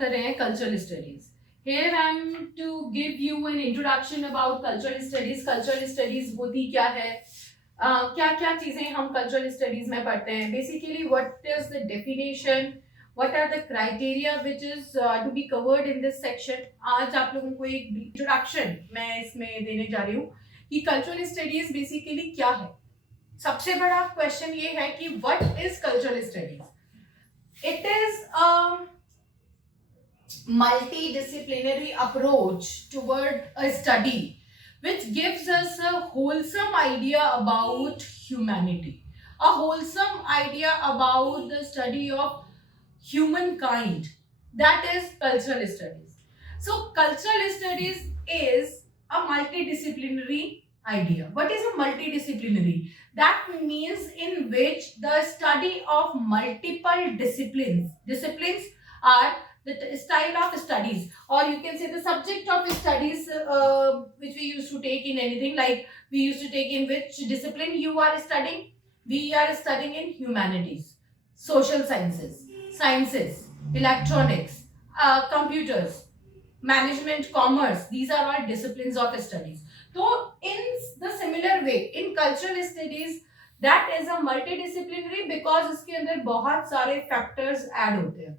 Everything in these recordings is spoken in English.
कर रहे हैं cultural studies. Here I am to give you an introduction about cultural studies. Cultural studies होती क्या है, क्या क्या चीजें हम कल्चरल स्टडीज में पढ़ते हैं. Basically what is the definition, what are the criteria which is to be covered in this section. आज आप लोगों को एक इंट्रोडक्शन मैं इसमें देने जा रही हूँ कि कल्चरल स्टडीज बेसिकली क्या है. सबसे बड़ा क्वेश्चन ये है कि what is cultural studies. It is a multidisciplinary approach toward a study which gives us a wholesome idea about humanity, a wholesome idea about the study of humankind. That is cultural studies. So cultural studies is a multidisciplinary idea. What is a multidisciplinary? That means in which the study of multiple disciplines are the style of studies, or you can say the subject of studies which we used to take in anything. Like we used to take in which discipline you are studying. We are studying in humanities, social sciences, electronics, computers, management, commerce. These are all disciplines of studies. So in the similar way in cultural studies, that is a multidisciplinary because इसके अंदर बहुत सारे factors add होते हैं.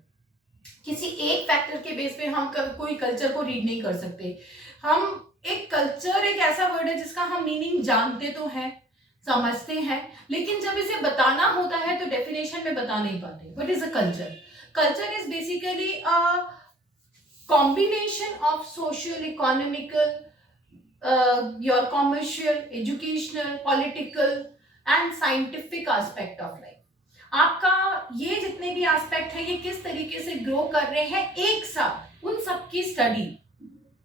किसी एक factor के base पे हम कोई कल्चर को रीड नहीं कर सकते. हम एक कल्चर एक ऐसा वर्ड है जिसका हम मीनिंग जानते तो हैं, समझते हैं, लेकिन जब इसे बताना होता है तो डेफिनेशन में बता नहीं पाते. What is a culture? Culture is basically a combination of social, economical, your commercial, educational, political and scientific aspect of life. आपका ये जितने भी एस्पेक्ट है ये किस तरीके से ग्रो कर रहे हैं एक साथ, उन सब की study,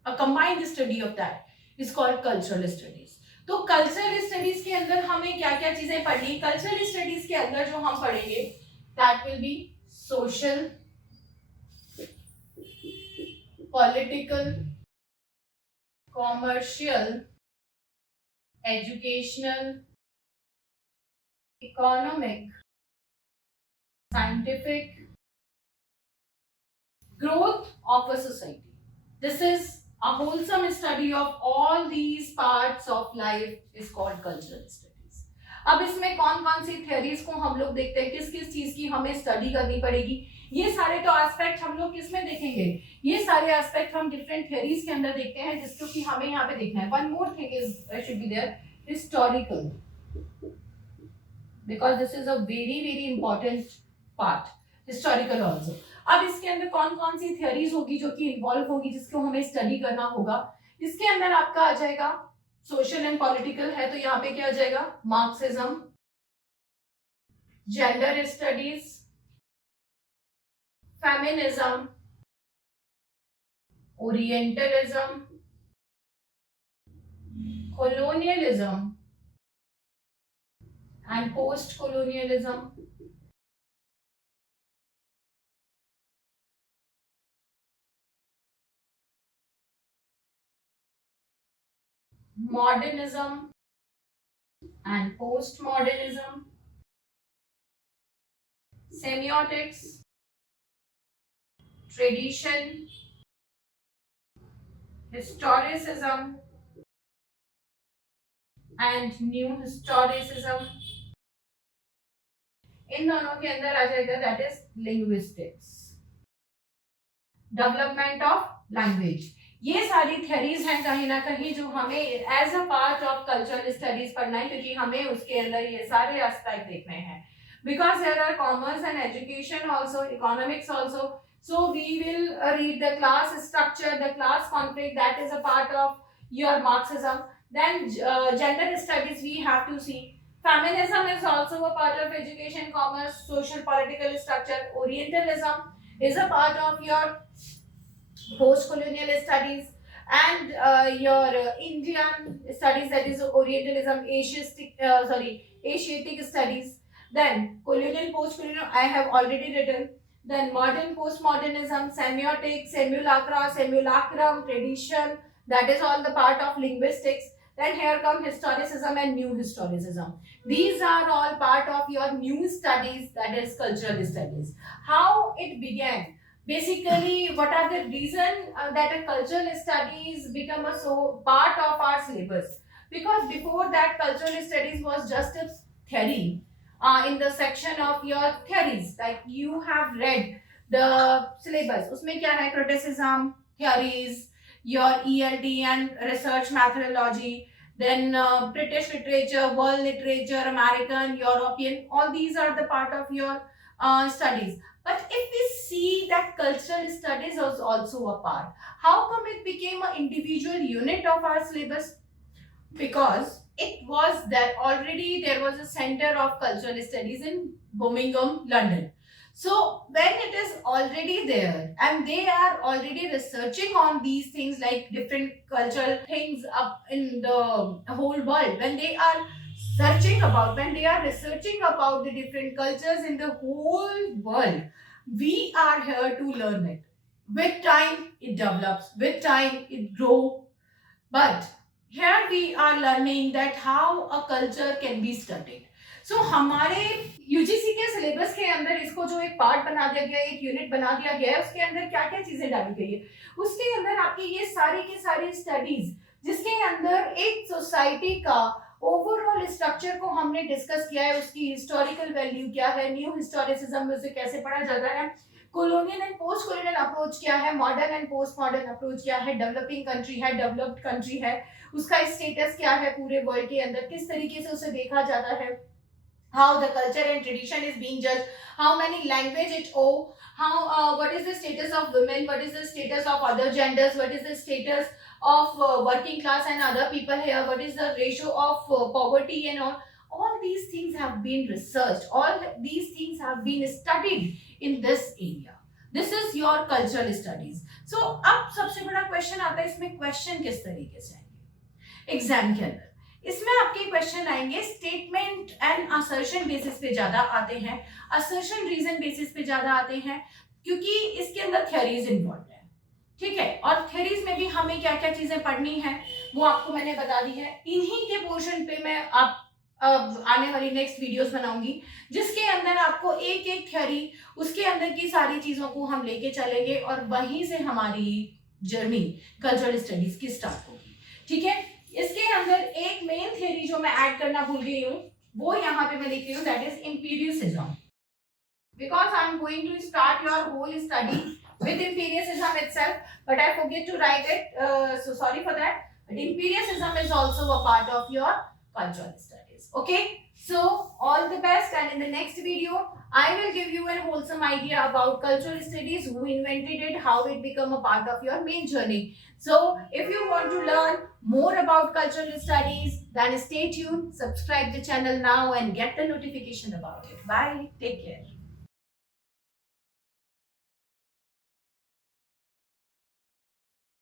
a combined study of that is called cultural studies. तो कल्चरल स्टडीज के अंदर हमें क्या क्या चीजें पढ़नी. कल्चरल स्टडीज के अंदर जो हम पढ़ेंगे that will be social, political, commercial, educational, economic, scientific, growth of a society. This is a wholesome study of all these parts of life is called cultural studies. अब इसमें कौन कौन सी theories को हम लोग देखते हैं, किस किस चीज की हमें स्टडी करनी पड़ेगी. ये सारे तो एस्पेक्ट हम लोग किसमें देखेंगे, ये सारे एस्पेक्ट हम डिफरेंट theories के अंदर देखते हैं जिसको कि हमें यहाँ पे देखना है. One more thing is should be there, historical, because this is a very very important part, historical also. अब इसके अंदर कौन कौन सी थियरीज होगी जो कि इन्वॉल्व होगी, जिसको हमें स्टडी करना होगा. इसके अंदर आपका आ जाएगा सोशल एंड पॉलिटिकल है तो यहाँ पे क्या आ जाएगा, Marxism, gender studies, feminism, orientalism, colonialism and post-colonialism, modernism and postmodernism, semiotics, tradition, historicism and new historicism. इन दोनों के अंदर आ जाएगा that is linguistics, development of language. ये सारी थ्योरीज हैं कहीं ना कहीं जो हमें as a part of cultural studies पढ़ना है, क्योंकि हमें उसके अंदर ये सारे एस्पेक्ट देखने हैं. Because there are commerce and education also, economics also. So we will read the class structure, the class conflict, that is a part of your Marxism. Then gender studies we have to see. Feminism is also a part of education, commerce, social, political structure. Orientalism is a part of your post-colonial studies and your Indian studies, that is Orientalism, Asiatic studies. Then colonial, post-colonial, I have already written. Then modern, postmodernism, semiotics, simulacrum, tradition, that is all the part of linguistics. Then here come historicism and new historicism. These are all part of your new studies, that is cultural studies. How it began, Basically, what are the reason that a cultural studies become a so part of our syllabus? Because before that, cultural studies was just a theory in the section of your theories. Like you have read the syllabus. उसमें क्या है? Criticism, theories, your ELD and research methodology, then British literature, world literature, American, European. All these are the part of your studies. But if we see that cultural studies was also a part, how come it became an individual unit of our syllabus? Because it was that already there was a center of cultural studies in Birmingham, London. So when it is already there and they are already researching on these things like different cultural things up in the whole world, when they are when they are researching about the different cultures in the whole world, we are here to learn it. With time it develops, with time it grows, but here we are learning that how a culture can be studied. So हमारे UGC के syllabus के अंदर इसको जो एक part बना दिया गया है, एक यूनिट बना दिया गया है, उसके अंदर क्या क्या चीजें डाली गई है, उसके अंदर आपकी ये सारी की सारी स्टडीज जिसके अंदर एक सोसाइटी का ओवरऑल स्ट्रक्चर को हमने डिस्कस किया है, उसकी हिस्टोरिकल वैल्यू क्या है, न्यू हिस्टोरिसिज्म में उसे कैसे पढ़ा जाता है, colonial and post colonial approach क्या है, modern and post modern approach क्या है, डेवलपिंग कंट्री है, डेवलप्ड कंट्री है, उसका स्टेटस क्या है पूरे वर्ल्ड के अंदर, किस तरीके से उसे देखा जाता है, how the culture and tradition is being judged, how many language it owe, how what is the status of women, what is the status of other genders, what is the status of working class and other people here, what is the ratio of poverty and all these things have been researched, all these things have been studied in this area. This is your cultural studies. So अब सबसे बड़ा question आता है, इसमें question किस तरीके से आएंगे एग्जाम के अंदर? इसमें आपके क्वेश्चन आएंगे स्टेटमेंट एंड असर्शन बेसिस पे ज्यादा आते हैं, असर्शन रीजन बेसिस पे ज्यादा आते हैं, क्योंकि इसके अंदर थ्योरीज इन्वॉल्व है, ठीक है, और थ्योरीज में भी हमें क्या क्या चीजें पढ़नी है वो आपको मैंने बता दी है. इन्हीं के पोर्शन पे मैं आप आने वाली नेक्स्ट वीडियोस बनाऊंगी जिसके अंदर आपको एक एक थ्योरी उसके अंदर की सारी चीजों को हम लेके चलेंगे और वहीं से हमारी जर्नी कल्चरल स्टडीज की स्टार्ट होगी, ठीक है. इसके अंदर एक मेन थ्योरी जो मैं ऐड करना भूल गई हूँ वो यहाँ पे मैं लिख रही हूँ, that is empiricism, because I am going to start your whole study with empiricism itself, but I forget to write it, so sorry for that. But empiricism is also a part of your cultural studies. Okay, so all the best, and in the next video I will give you a wholesome idea about cultural studies, who invented it, how it become a part of your main journey. So if you want to learn more about cultural studies, then stay tuned, subscribe the channel now and get the notification about it. Bye, take care.